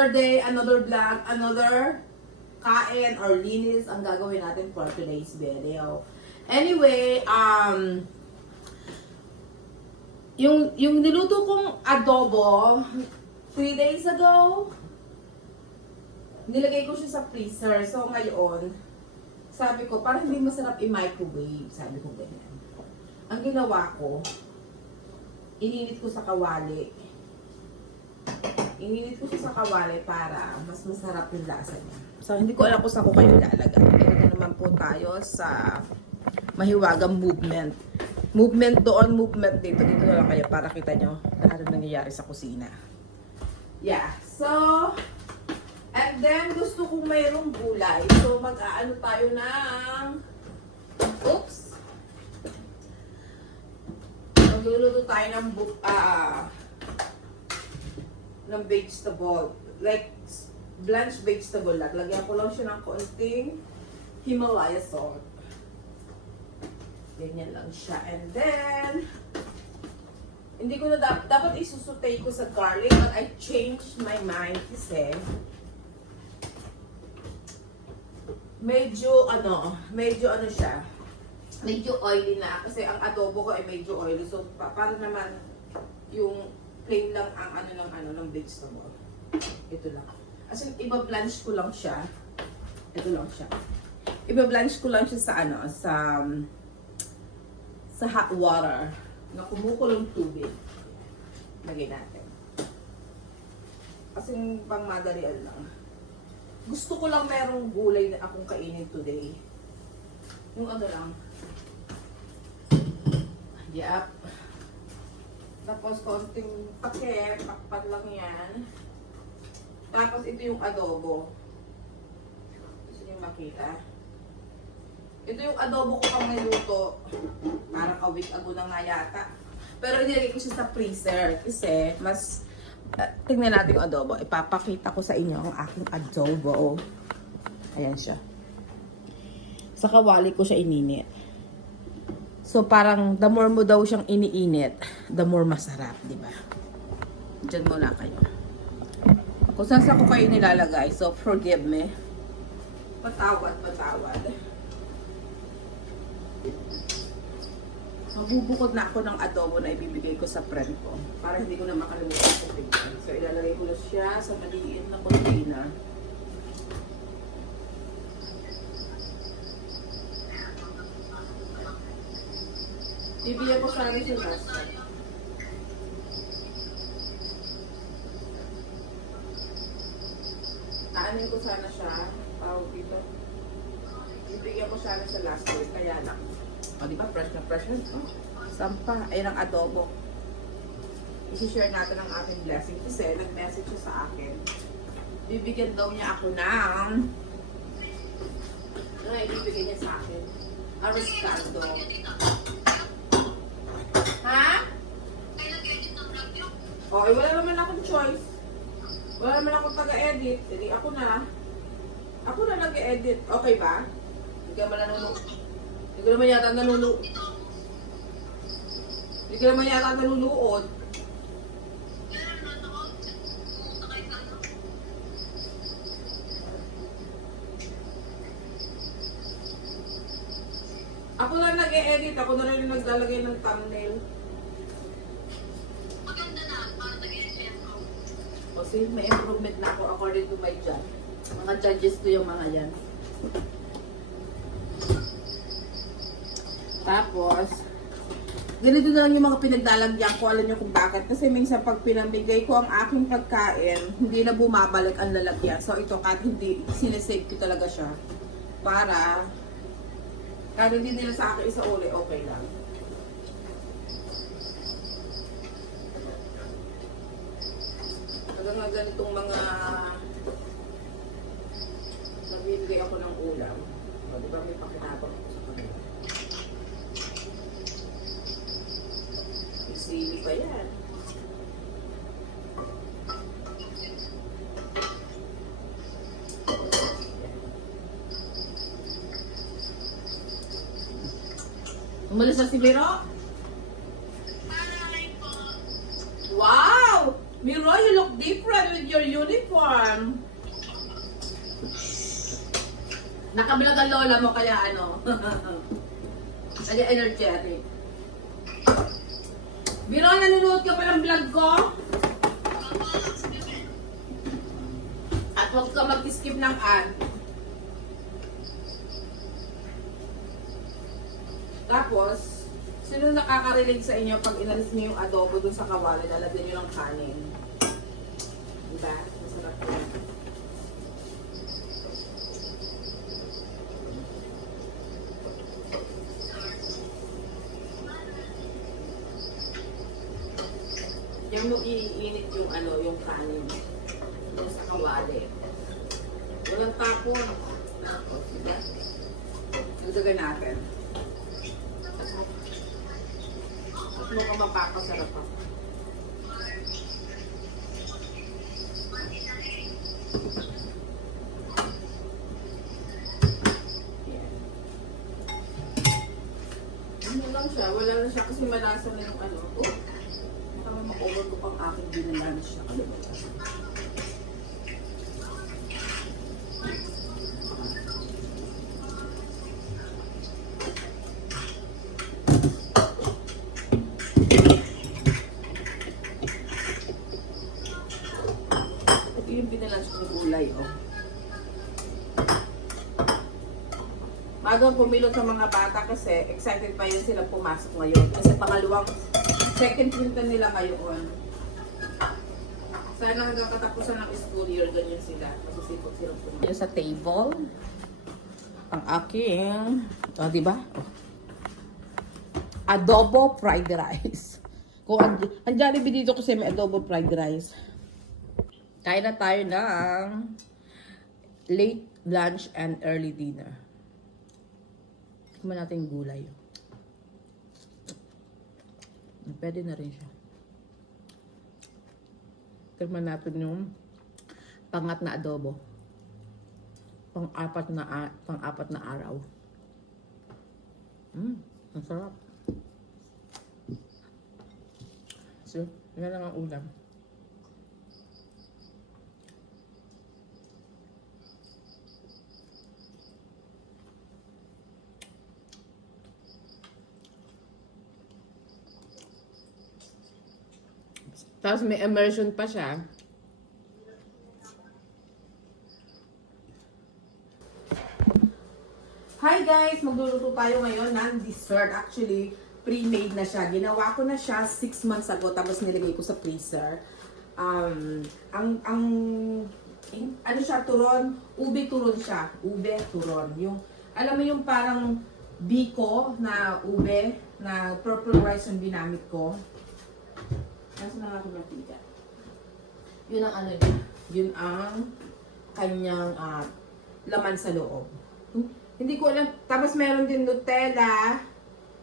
Another day, another vlog, another kain or linis ang gagawin natin for today's video. Anyway, yung niluto kong adobo 3 days ago, nilagay ko siya sa freezer. So ngayon, sabi ko, parang hindi masarap i-microwave. Sabi ko ganyan. Ang ginawa ko, ininit ko sa kawali. Ininit ko siya sa kawali para mas masarap yung lasa niya. So, hindi ko alam kung saan ko kayo ilalagay. Ito na naman po tayo sa mahiwagang movement. Movement doon, movement dito. Dito na lang kayo para kita nyo lahat ng nangyayari sa kusina. Yeah. So, and then gusto kong mayroong gulay. So, mag-aano tayo ng... Oops! Magluluto tayo ng vegetable. Like, blanched vegetable lang. Lagyan ko lang siya ng konting Himalaya salt. Ganyan lang siya. And then, hindi ko na dapat isusutay ko sa garlic, but I changed my mind kasi medyo ano siya. Medyo oily na. Kasi ang adobo ko ay medyo oily. So, para naman yung plain lang ang ng vegetable. Ito lang. As in, iba-blanch ko lang siya. Ito lang siya. Iba-blanch ko lang siya sa hot water na kumukulong tubig. Lagay natin. Kasi pang madalian lang. Gusto ko lang merong gulay na akong kainin today. Yung ano lang. Yep. Tapos konting pakit, pakpat lang yan. Tapos ito yung adobo. Gusto niyo makita? Ito yung adobo ko pang niluto. Parang a week ago na nga yata. Pero inilagay ko siya sa freezer kasi mas tingnan natin yung adobo. Ipapakita ko sa inyo ang aking adobo. Ayan siya. Sa kawali ko siya ininit. So parang the more mo daw siyang iniinit, the more masarap, di ba? Diyan muna kayo. Kung saan ko kayo nilalagay, so forgive me. Patawad. Magbubukod na ako ng adobo na ibibigay ko sa friend ko para hindi ko na makalimutan sa picture. So ilalagay ko na siya sa maliit na container. Bibigyan ko sana siya last time. Aanin ko sana siya. Tawag dito. Bibigyan ko sana siya last time. Kaya lang. O, di ba? Fresh na fresh na. Oh, sampa. Ayun ang adobo. I-share natin ang ating blessing. Kasi nag-message siya sa akin. Bibigyan daw niya ako ng... Ano nga ibibigyan niya sa akin? Arroscado. Ha? Oh, wala naman akong choice. Wala naman akong taga-edit. Hindi ako na. Ako na nag-edit. Okay ba? Hindi ka naman nanonood. Hindi ka naman yata nanonood. Hindi ka naman yata nanonood. Ako na nag-e-edit. Ako na rin naglalagay ng thumbnail. Maganda na. Para nag-e-edit ako. O see, may improvement na ako according to my judge. Mga judges ko yung mga yan. Tapos, ganito na lang yung mga pinagdalagyan ko. Alam nyo kung bakit. Kasi minsan pag pinamigay ko ang aking pagkain, hindi na bumabalik ang lalagyan. So ito, kahit hindi, sinesave ko talaga siya. Para... Kahit hindi nila sa akin isa uli, okay lang. Hanggang nga ganitong mga nagbibigay ako ng ulam. O, di ba may pakinabang ako sa kanila? Isili pa yan. Umalis na si Miro? Hi po. Wow! Miro, you look different with your uniform. Nakablog ang lola mo kaya ano. Kaya energetic. Biro, nanonood ka pa ng vlog ko? At huwag ka mag-skip ng ad. Tapos, sino nakaka-relate sa inyo pag inalis niyo yung adobo dun sa kawali, lalagyan niyo ng kanin? Diba? Masarap yun. Yan mo iinit yung ano, yung kanin. Dun sa kawali. Walang tapon. Tapos, diba? Nagdagan natin. At mukhang mapapasarap ako. Ano lang siya, wala na siya kasi malasa na yung ano. Oh, baka ma-over ko pang aking binalanan siya. Ano ba ito? Ito yung binalanan siya ng gulay, oh. Bago pumilo sa mga bata kasi excited pa yun sila pumasok ngayon. Kasi pangalawang second printan nila ngayon. Sana hanggang katapusan ng school year, ganyan sila. Masisipot silang pumasok. Yung sa table, ang aking, diba? Oh. Adobo fried rice. Kung ang Jollibee dito kasi may adobo fried rice. Kain na tayo ng late lunch and early dinner. Tikman natin yung gulay. Pwede na rin siya. Tikman natin yung pangat na adobo. Pang-apat na araw. Ang sarap. So, yan lang ang ulam. Tapos may immersion pa siya. Hi guys! Magluluto tayo ngayon ng dessert. Actually, pre-made na siya. Ginawa ko na siya 6 months ago. Tapos nilagay ko sa freezer. Ano siya, turon? Ube turon siya. Ube turon. Yung, alam mo yung parang biko na ube, na purple rice yung ginamit ko. Nasa na nga mantika. Yun ang ano niya. Yun ang kanyang laman sa loob. Hindi ko alam. Tapos meron din Nutella.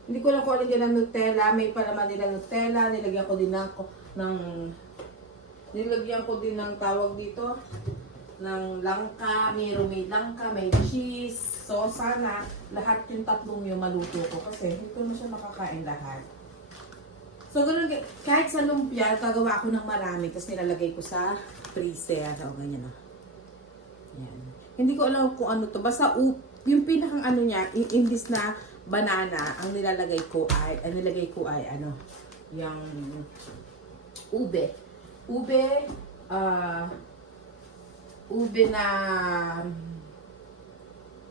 Hindi ko alam kung alin din ang Nutella. May palaman nila Nutella. Nilagyan ko din nilagyan ko din ng tawag dito ng langka. May langka, may cheese, sosa na. Lahat yung tatlong yung maluto ko. Kasi hindi ko na siya makakain lahat. So, ganun, kahit sa lumpia, kagawa ko ng marami, tapos nilalagay ko sa freezer. O, ganyan o. Yan. Hindi ko alam kung ano to. Basta, yung pinakang ano niya, imbis na banana, ang nilagay ko ay ano, yung ube. Ube na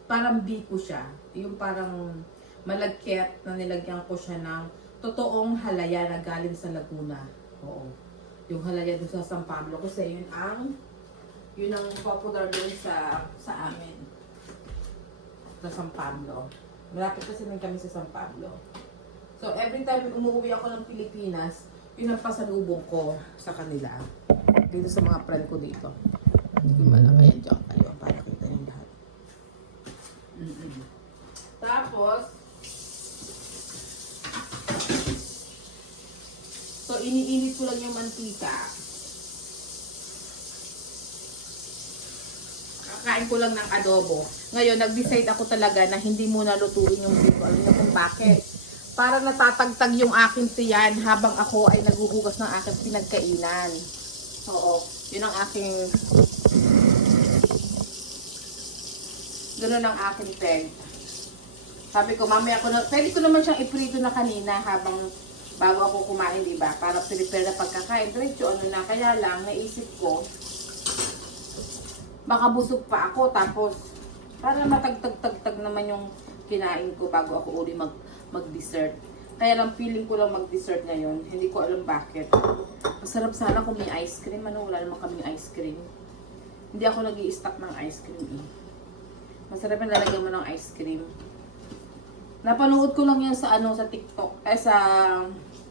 parang biko siya. Yung parang malagkit na nilagyan ko siya ng totoong halaya na galing sa Laguna. Oo. Yung halaya doon sa San Pablo kasi yun ang popular doon sa amin. Sa San Pablo. Malapit kasi lang kami sa San Pablo. So every time umuwi ako ng Pilipinas, yun ang pasalubong ko sa kanila. Dito sa mga friend ko dito. Hindi man lang kaya dyan kayo para kita yung lahat. Tapos, so, iniinit ko lang yung mantika. Kakain ko lang ng adobo. Ngayon, nag-decide ako talaga na hindi muna lutuin yung biko. Alam na kung bakit. Para natatagtag yung aking tiyan habang ako ay naghuhugas ng aking pinagkainan. Oo, yun ang aking... Ganun ang aking peg. Sabi ko, mamaya ko na... Pwede ko naman siyang iprito na kanina habang bago ako kumain, di ba? Para prepare na pagkakain. Diretso, ano na. Kaya lang, naisip ko, baka busog pa ako. Tapos, para matagtag-tagtag naman yung kinain ko bago ako uli mag-dessert. Kaya lang, feeling ko lang mag-dessert ngayon. Hindi ko alam bakit. Masarap sana kung may ice cream. Ano, wala naman kaming ice cream. Hindi ako nag-i-stock ng ice cream eh. Masarap yung lalagyan mo ng ice cream. Napanood ko lang yan sa sa TikTok,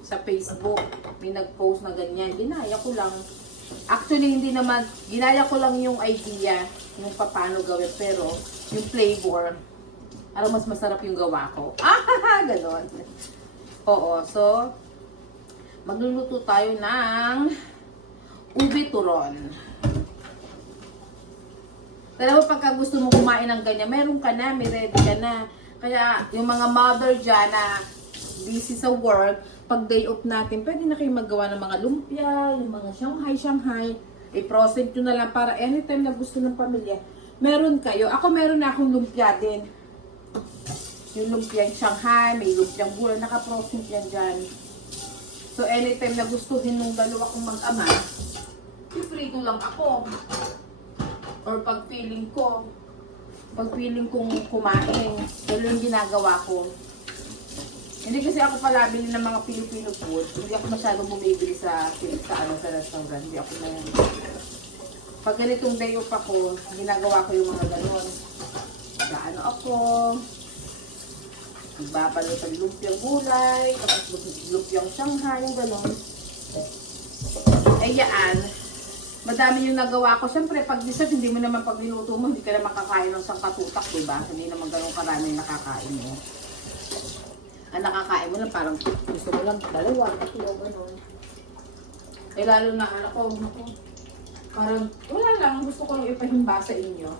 sa Facebook. May nag-post na ganyan. Ginaya ko lang. Actually, hindi naman, ginaya ko lang yung idea, yung paano gawin. Pero, yung flavor, alam mas masarap yung gawa ko. Ganon. Oo, so, magluluto tayo ng ube turon. Dalawa pagka gusto mo kumain ng ganyan, meron ka na, may ready ka na. Kaya yung mga mother dyan na busy sa work, pag day off natin, pwede na kayo maggawa ng mga lumpia, yung mga Shanghai. I-process nyo na lang para anytime na gusto ng pamilya, meron kayo. Ako meron na akong lumpia din. Yung lumpia yung Shanghai, may lumpiang gulay, naka-process yan dyan. So anytime na gustuhin nung dalawa kong mag-ama, i-frito lang ako. Or pag feeling kong kumain, gano'n yung ginagawa ko. Hindi kasi ako palabili ng mga Filipino food. Hindi ako masyadong bumibili sa restaurant. Hindi ako na yan. Pag ganitong day off ako, ginagawa ko yung mga gano'n. Gaano ako, magbabalot ng lumpiang gulay, tapos lumpiang Shanghai, yung gano'n. Eh yan, madami yung nagawa ko. Siyempre, pag dessert, hindi mo naman pag niluto mo, hindi ka na makakain ng isang katutak, diba? Hindi naman ganun karami yung nakakain mo. Ang nakakain mo lang, parang gusto mo lang dalawa, tatlo, ganun. Eh, lalo na, parang, wala lang, gusto ko lang ipahimba sa inyo.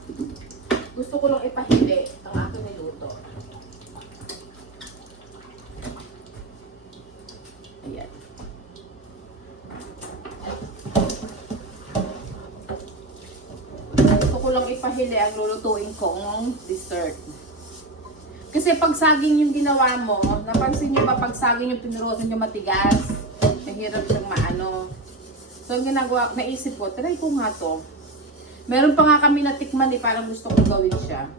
Gusto ko lang ipahili ang aking niluto. Ayan. Gusto ko lang ipahili ang lulutuin kong dessert. Kasi pag saging yung ginawa mo, napansin nyo ba pag saging yung pinurosan nyo matigas, mahirap siyang maano. So ang ginagawa, naisip ko, try ko nga to. Meron pa nga kami natikman eh, parang gusto kong gawin siya.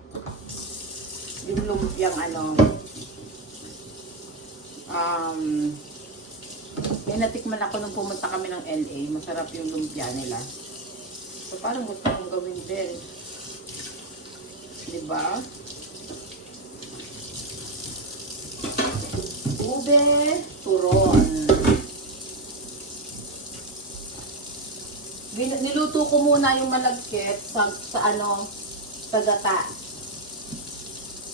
Yung lumpiang may natikman ako nung pumunta kami ng LA. Masarap yung lumpia nila. So parang gusto kong gawin din. Diba? Ube turon. Niluto ko muna yung malagkit sa gata.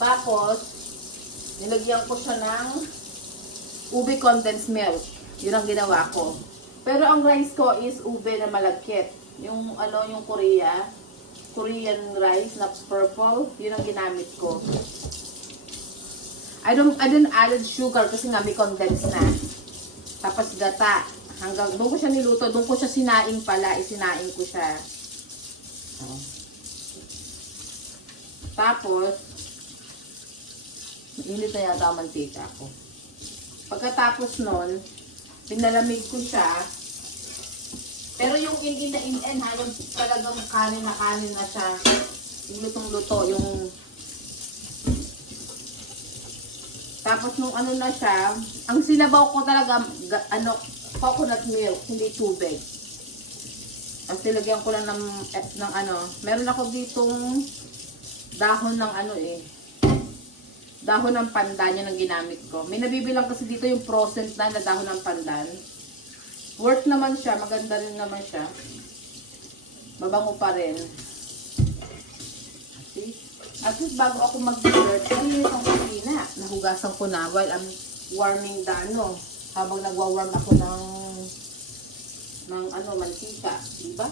Tapos, nilagyan ko siya ng ube condensed milk. Yun ang ginawa ko. Pero ang rice ko is ube na malagkit. Yung yung Korean rice na purple, yun ang ginamit ko. I don't add sugar kasi nga may condensed na. Tapos gata. Hanggang doon ko siya niluto, doon ko siya sinaing pala, isinaing ko siya. Tapos, init na yata ang mantika ko. Pagkatapos nun, pinalamig ko siya. Pero yung in yung talagang kanin na siya. Yung lutong-luto, yung... Tapos nung na siya, ang sinabaw ko talaga, coconut milk, hindi tubig. Tapos nilagyan ko lang ng meron ako ditong dahon ng dahon ng pandan, yun ang ginamit ko. May nabibilang kasi dito yung frozen na dahon ng pandan. Worth naman siya, maganda rin naman siya. Mabango pa rin. See? At least bago ako mag-dessert, ay ang kusina. Nahugasan ko na while I'm warming the habang nagwa-warm ako ng mantika. Diba?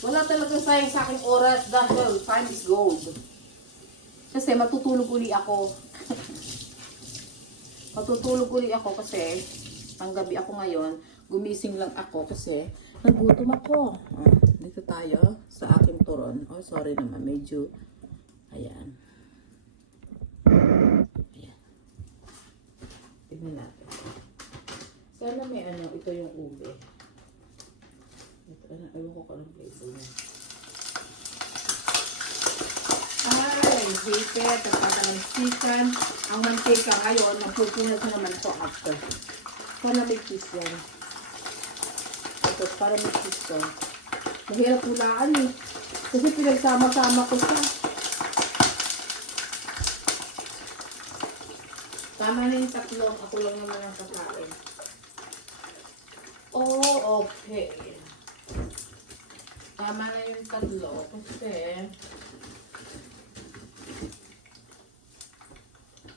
Wala talaga sayang sa aking oras dahil time is gold. Kasi matutulog uli ako. Matutulog uli ako kasi ang gabi ako ngayon, gumising lang ako kasi Nagutom ako. Dito tayo sa aking turon. Oh, sorry naman. Medyo, ayan. Ayan. Tignan natin. Sana may ano, ito yung ube. Ito, ano, ewan ko anong flavor niya. Ay, hipit. Nagpatalansikan. Ang mantika ngayon, magpupunas na naman po after. Sana may cheese yan. Ito, para may cheese ko. Mahirap hulaan eh. Kasi pinagsama-sama ko siya. Tama na yung tatlong. Ako lang naman ang kakain. Oh, okay. Tama na yung tatlo. Kasi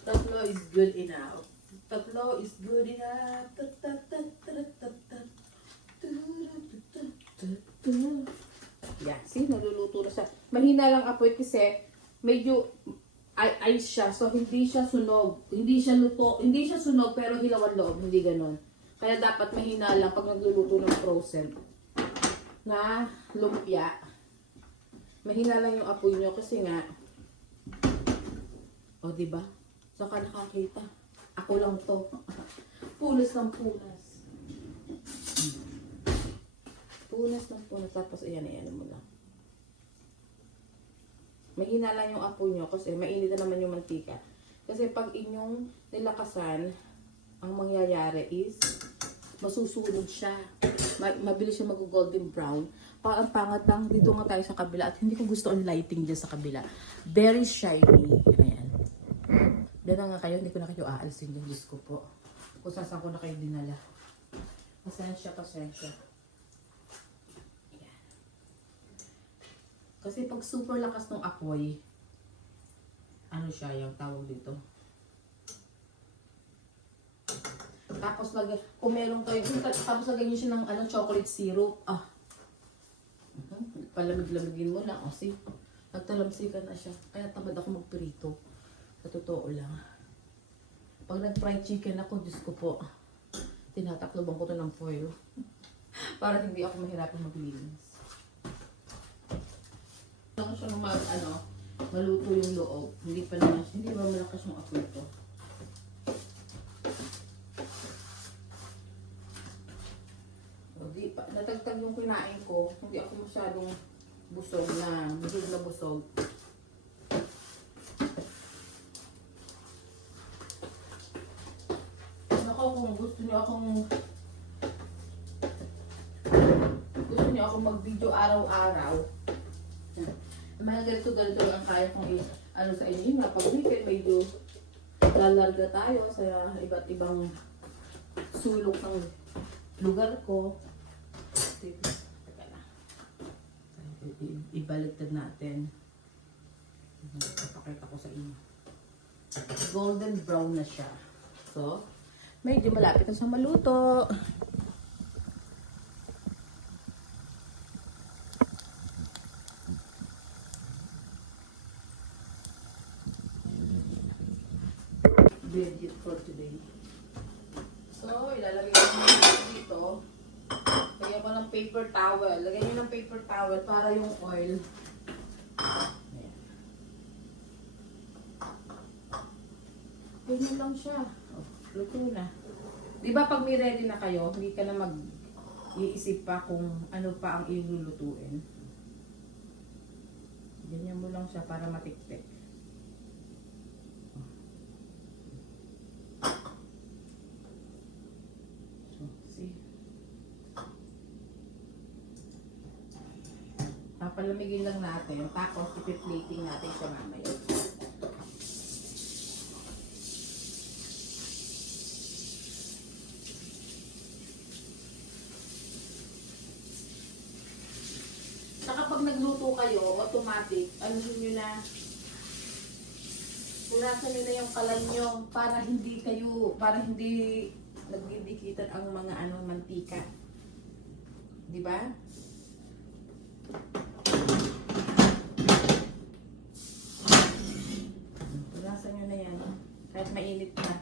tatlo is good enough. Tatlo is good enough. Yeah, see, naluluto na siya. Mahina lang apoy kasi medyo ice siya. So, hindi siya sunog. Hindi siya luto. Hindi siya sunog pero hilawan loob. Hindi ganon. Kaya dapat mahina lang pag nagluluto ng frozen na lumpia. Mahina lang yung apoy nyo kasi nga, o diba? Saka nakakita. Ako lang to. Punas ng punas. Punas ng punas. Tapos ayan mo lang. Mahina lang yung apoy nyo kasi mainit na naman yung mantika. Kasi pag inyong nilakasan, ang mangyayari is masusunog siya. Mabilis siya mag-golden brown. Ang pangat lang, dito nga tayo sa kabila. At hindi ko gusto ang lighting dyan sa kabila. Very shiny. Ayan. Dala nga kayo, hindi ko na kayo aalisin yung Diyos ko po. Kung saan ko na kayo dinala. Pasensya. Ayan. Kasi pag super lakas ng apoy, ano siya yung tawag dito? Tapos kung meron kayo, tapos lagyan nyo siya ng chocolate syrup. Palamig-lamigin mo lang. O see, nagtalamsikan na siya. Kaya tamad ako magprito. Sa totoo lang. Pag nag-fried chicken ako, Diyos ko po, tinatakloban ko to ng foil. Para hindi ako mahirapan maglinis. Lang siya maluto yung loob. Hindi pa malakas yung apoy to. Natagtag yung kinain ko, hindi ako masyadong busog. Ako, kung gusto niyo akong mag-video araw-araw, mga ganito ang kaya kong sa inyo. Yung pag weekend, medyo lalarga tayo sa iba't ibang sulok ng lugar ko. Teka na. Ibaliktad natin. Papakita ko sa inyo. Golden brown na siya. So, medyo malapit na sa maluto. Legit for today. So, ilalagay ko dito. Lagyan ko ng paper towel. Lagyan nyo ng paper towel para yung oil. Ayan. Ganyan lang siya. Luto na. Diba pag may ready na kayo, hindi ka na mag-iisip pa kung ano pa ang ilulutuin. Ganyan mo lang siya para matiktik. So, see? Papalamigin lang natin. Tapos, ipi-plating natin siya mamaya. Saka pag nagluto kayo, automatic, nyo na, punasan nyo na yung kalan nyo para hindi nagdidikitan ang mga mantika. Diba? Punasan nyo na yan. Kahit mainit na.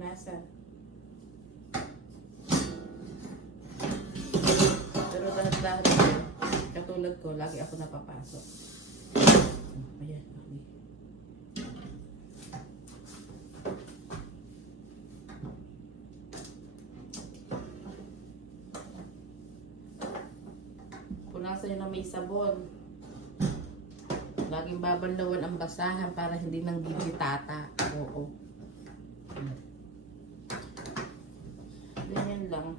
punasan. Pero dahat-dahat ko, katulad ko, lagi ako napapasok. Ayan, okay. Punasan nyo na may sabon. Laging babanlawan ang basahan para hindi nang gigitata. Oo. Ganyan lang.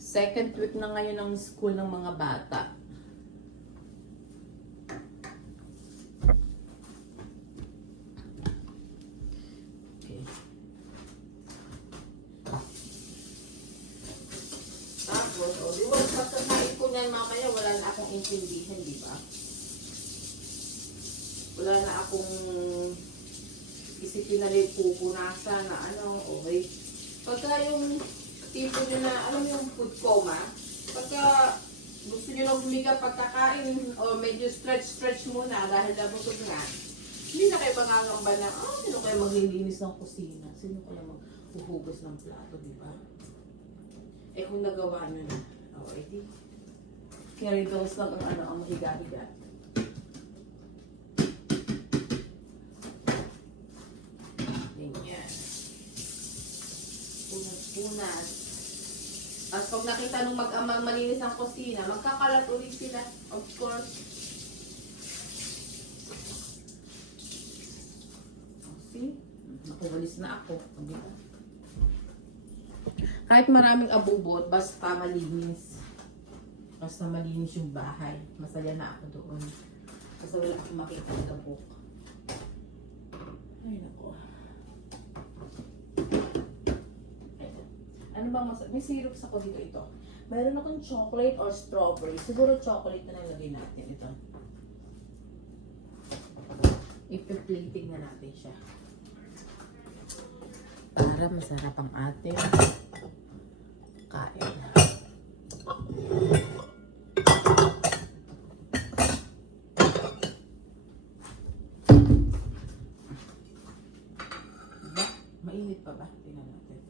Second week na ngayon ng school ng mga bata. Okay. Tapos, o, di ba, pagkakain ko niyan mamaya, wala na akong intindihan, di ba? Wala na akong isipin na rin pupunasan na ano, okay. Pagka yung tipo nyo na, alam yung food coma, pagka gusto nyo lang humiga pagkakain o medyo stretch muna dahil nabusog nga, hindi na kayo pangangamba na, sino kayo maglilinis ng kusina? Sino kayo maghuhugas ng plato, di ba? Eh kung nagawa nyo na, edi, carry those lang ang mahiga-higa. Ganyan. Punas. At pag nakita nung mag-amang malinis ang kusina, magkakalat ulit sila, of course. See? Nakuwalis na ako. Kahit maraming abubot, basta malinis. Basta malinis yung bahay. Masaya na ako doon. Basta wala akong makita ng gabok. Ay, naku. Ano bang may syrups ako dito ito. Meron akong chocolate or strawberry. Siguro chocolate na nilagay natin ito. Ipi-plating na natin siya. Para masarap ang ating kain. Diba? Mainit pa ba? Tingnan natin.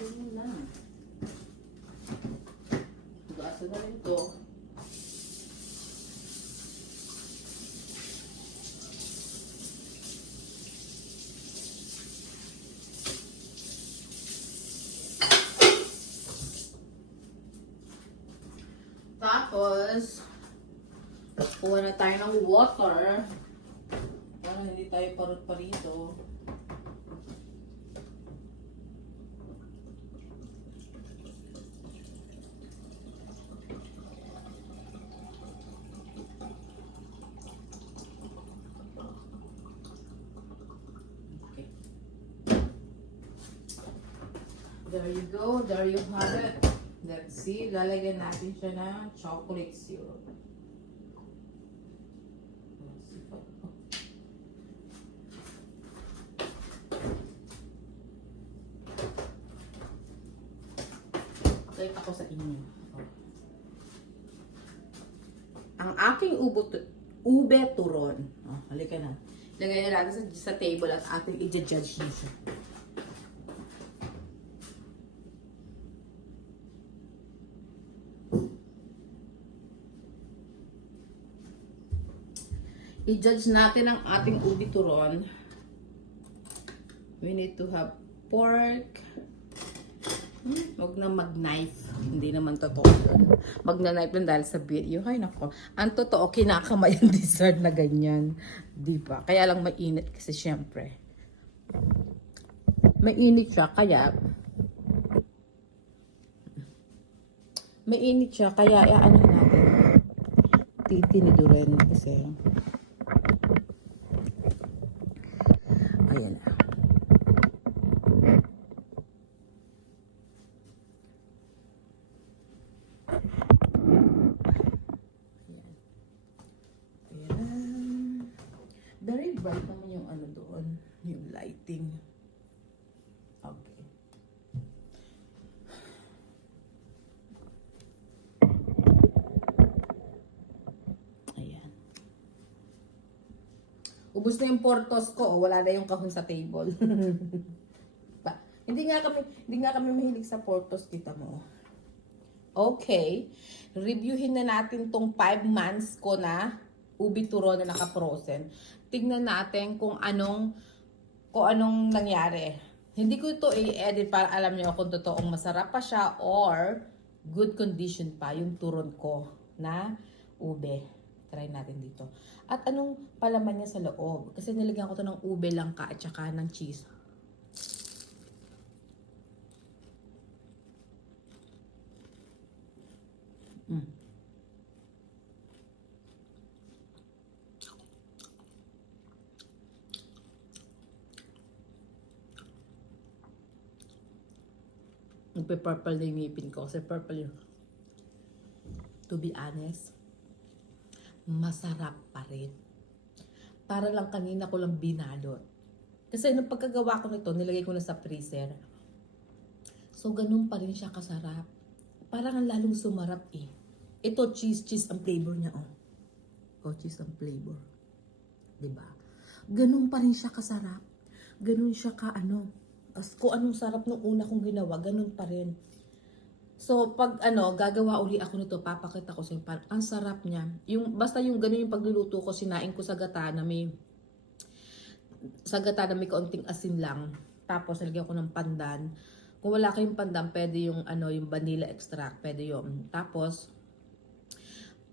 Ganyan lang. Gasa na rin ito. Tapos, kuha na tayo ng water para hindi tayo parot pa rito. Okay. There you go. There you have it. Let's see. Lalagyan natin siya ng chocolate syrup. Update ako sa inyo. Ang aking ube turon. Halika na. Lagay na natin sa table at ating i-judge niya siya. I-judge natin ang ating ube turon. We need to have pork. Huwag na mag-knife. Hindi naman totoo yun. Mag-knife lang dahil sa video. Ay nako. Ang totoo, kinakamay ang dessert na ganyan. Diba? Kaya lang mainit kasi syempre. Mainit siya kaya ano natin. Titiniduran kasi. Ayan na. Very bright naman yung ano doon, yung lighting. Okay. Ubus na yung portos ko, oh, wala na yung kahon sa table. Pa, hindi nga kami mahilig sa portos, kita mo. Okay, reviewin na natin tong 5 months ko na ubi turon na naka-frozen. Tignan natin kung anong nangyari. Hindi ko ito i-edit para alam niyo kung totoong masarap pa siya or good condition pa yung turon ko na ube. Try natin dito. At anong palaman niya sa loob? Kasi nilagyan ko to ng ube langka at saka ng cheese. Nagpe-purple na yung ngipin ko kasi purple yun. To be honest, masarap pa rin. Para lang kanina ko lang binalot. Kasi nung pagkagawa ko nito, nilagay ko na sa freezer. So, ganun pa rin siya kasarap. Parang ang lalong sumarap eh. Ito, cheese ang flavor niya, oh. Oh, cheese ang flavor. Diba? Ganun pa rin siya kasarap. Ganun siya kung anong sarap nung una kong ginawa, ganun pa rin. So, pag gagawa uli ako nito, papakita ko sa inyo, parang ang sarap niya. Basta yung ganun yung pagluluto ko, sinain ko sa gata na may kaunting asin lang. Tapos, nalagyan ko ng pandan. Kung wala kayong pandan, pwede yung vanilla extract, pwede yun. Tapos,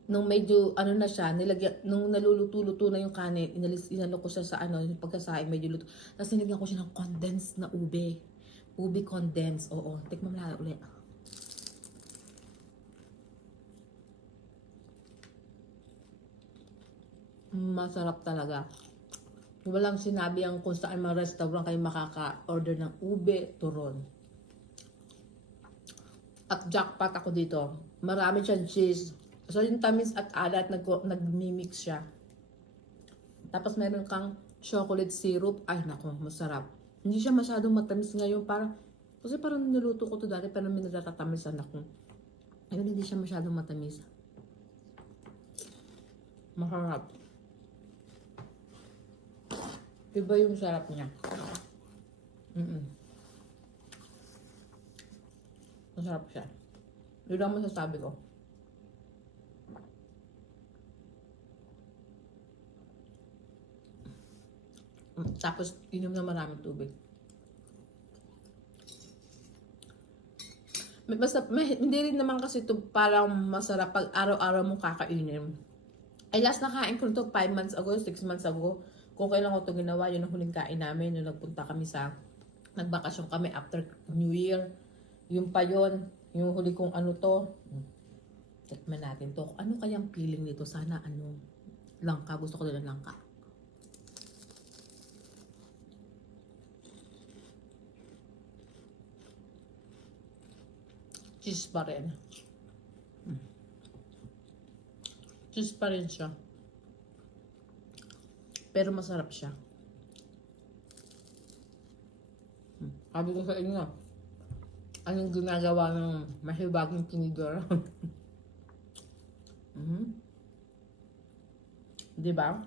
nung medyo na siya, nung naluluto-luto na yung kanin, inano ko siya sa yung pagkasaing, medyo luto. Tapos nilagyan ko siya ng condensed na ube. Ube condensed, oo. Tikman mo lang ulit. Masarap talaga. Walang sinabi ang kung saan mga restaurant kayo makaka-order ng ube turon. At jackpot ako dito. Marami siyang cheese. So yung tamis at alat nagmi-mix siya. Tapos meron kang chocolate syrup. Ay nako, masarap. Hindi siya masyadong matamis ngayon. Kasi parang niluto ko to dati pero may natatamisan ako. Ayun, hindi siya masyadong matamis. Masarap. Iba yung sarap niya. Masarap siya. Yun lang masasabi ko. Tapos, inom na maraming tubig. Hindi rin naman kasi ito parang masarap pag araw-araw mo kakainin. Ay, last na kain ko ito 5 months ago, 6 months ago. Kung kailan ko ito ginawa, yun ang huling kain namin. Yung nagpunta kami nagbakasyon kami after New Year. Yung pa yun, yung huli kong to. Tikman natin to. Ano kayang feeling nito? Sana langka. Gusto ko din ng langka. Cheese pa rin. Cheese pa rin siya. Pero masarap siya. Sabi ko sa inyo, anong ginagawa ng mahibagong tinidor? Diba?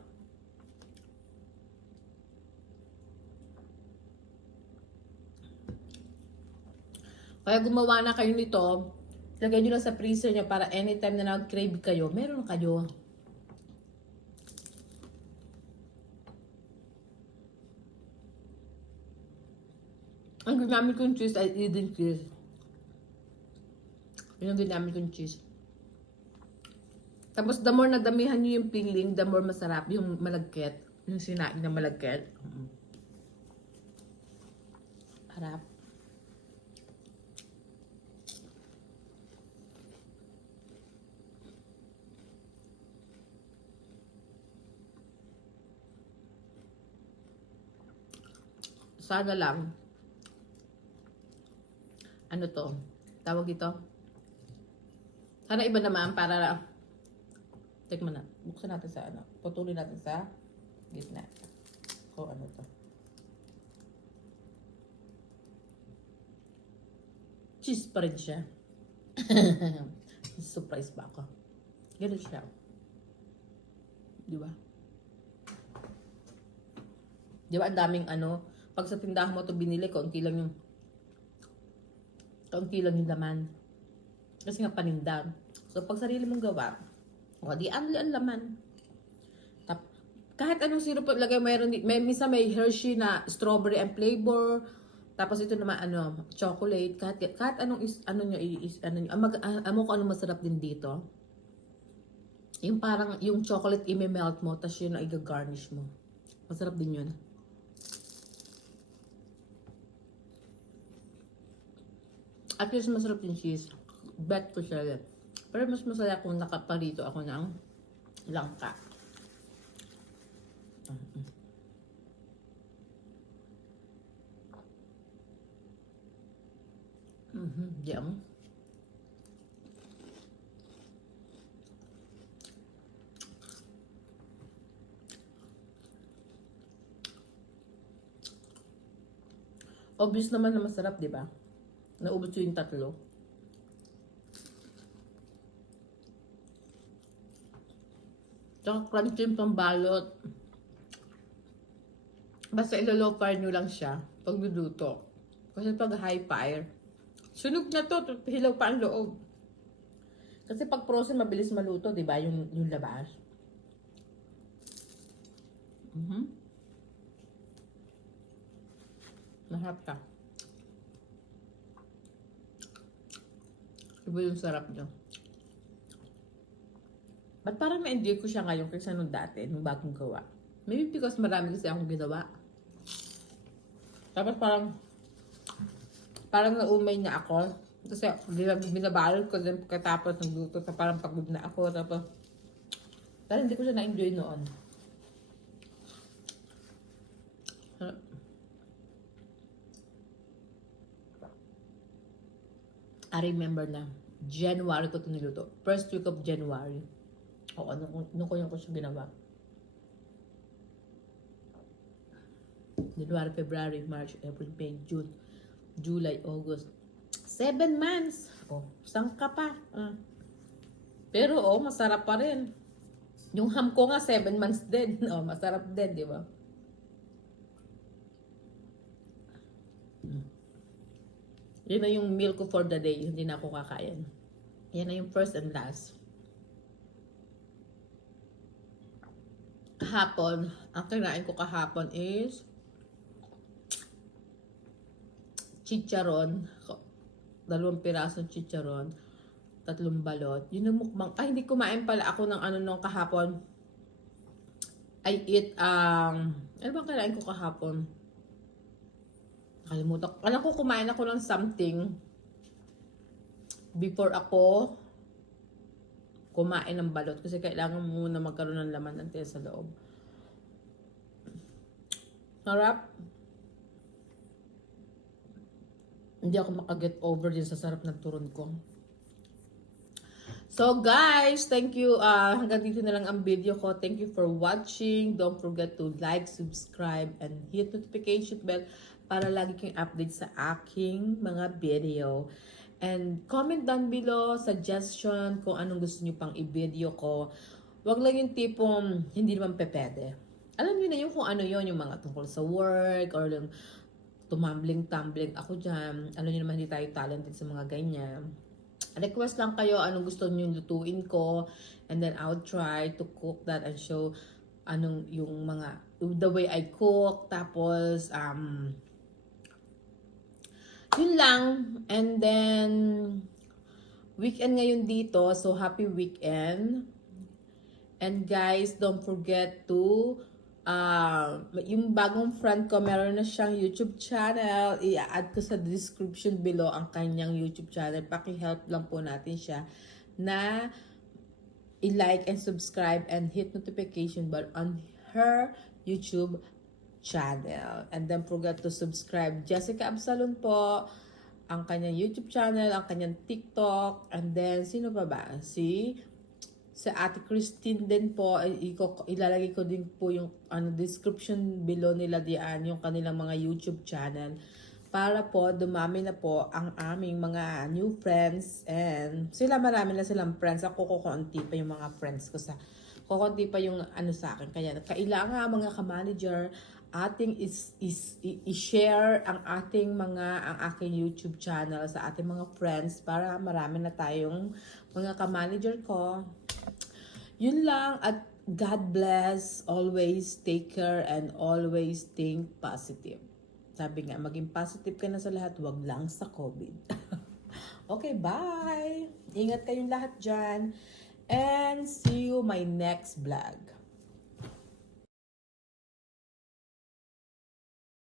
Kaya gumawa na kayo nito, lagay nyo lang sa freezer nyo para anytime na nag-crave kayo, meron kayo. Ang ginamit kong cheese ay Eden cheese. Yun ang ginamit kong cheese. Tapos the more na damihan nyo yung filling, the more masarap yung malagkit. Yung sinaing na malagkit. Harap. Sana lang. Ano to? Tawag ito? Sana iba naman para tikman na. Buksan natin sa putulin natin sa gitna. O ano to? Cheese pa rin siya. Surprise ba ako? Ganun siya. Di ba? Di ba, ang daming ano, pag sa tindahan mo to binili, kaunti lang yung laman. Kasi nga paninda. So, pag sarili mong gawa, o di ang laman. Kahit anong syrup lagay, minsan may Hershey na strawberry and flavor. Tapos ito naman chocolate. Kahit anong amo ko anong masarap din dito. Yung parang yung chocolate i-melt mo, tapos yun na i-garnish mo. Masarap din yun. At least masarap yung cheese. Bet ko siya yan. Pero mas masaya kung nakaparito ako ng langka. Diyan. Obvious naman na masarap, di ba? Naubos yung tatlo. Tsaka crunchy yung pambalot. Basta ilo-low fire nyo lang siya pag luto. Kasi pag high fire, sunog na to, hilaw pa ang loob. Kasi pag frozen, mabilis maluto, di ba? Yung labas. Masarap ka. Iba yung sarap nyo. Ba't parang na-enjoy ko siya ngayon kaysa nung dati, nung bagong gawa? Maybe because marami kasi akong ginawa. Tapos parang naumay na ako. Kasi binabalot ko din katapos ng luto. So parang pagod na ako. Tapos parang hindi ko siya na-enjoy noon. I remember na January ko ito niluto. First week of January. Oo, nung ko siya ginawa. January, February, March, April, May, June, July, August. 7 months. Oh, sangka pa. Pero masarap pa rin. Yung ham ko nga 7 months din. Oh, masarap din, di ba? Yun na yung meal ko for the day. Hindi na ako kakain. Yan na yung first and last. Kahapon, ang kinain ko kahapon is chicharon. 2 pirasong chicharon. 3 balot. Yun ang mukbang. Ay, hindi kumain pala ako ng nung kahapon. I eat, ano bang kinain ko kahapon? Nakalimutan. Alam ko kumain ako ng something before ako kumain ng balot. Kasi kailangan muna magkaroon ng laman ng tiyan sa loob. Sarap. Hindi ako makaget over din sa sarap ng turon ko. So guys, thank you. Hanggang dito na lang ang video ko. Thank you for watching. Don't forget to like, subscribe, and hit notification bell para lagi kayong update sa aking mga video. And comment down below, suggestion kung anong gusto nyo pang i-video ko. Wag lang yung tipong hindi naman pepede. Alam nyo na yung kung ano yon, yung mga tungkol sa work or yung tumambling-tumbling ako dyan. Alam nyo naman hindi tayo talented sa mga ganyan. Request lang kayo anong gusto nyo lutuin ko. And then I'll try to cook that and show anong yung the way I cook. Tapos, yun lang. And then, weekend ngayon dito. So, happy weekend. And guys, don't forget to, yung bagong friend ko, meron na siyang YouTube channel. I-add ko sa description below ang kanyang YouTube channel. Paki-help lang po natin siya na i-like and subscribe and hit notification bell on her YouTube channel. And then forget to subscribe Jessica Absalon po, ang kanyang YouTube channel, ang kanyang TikTok, and then sino pa ba? Sa Ate Christine din po, ilalagay ko din po yung description below nila diyan, yung kanilang mga YouTube channel. Para po, dumami na po ang aming mga new friends. And marami na silang friends. Ako kukunti pa yung mga friends ko kukunti pa yung sa akin. Kaya kailangan mga ka-manager, ating i-share ang ang aking YouTube channel sa ating mga friends para marami na tayong mga ka-manager ko. Yun lang, at God bless, always take care and always think positive. Sabi nga, maging positive ka na sa lahat, wag lang sa COVID. Okay, bye! Ingat kayong lahat dyan and see you my next vlog.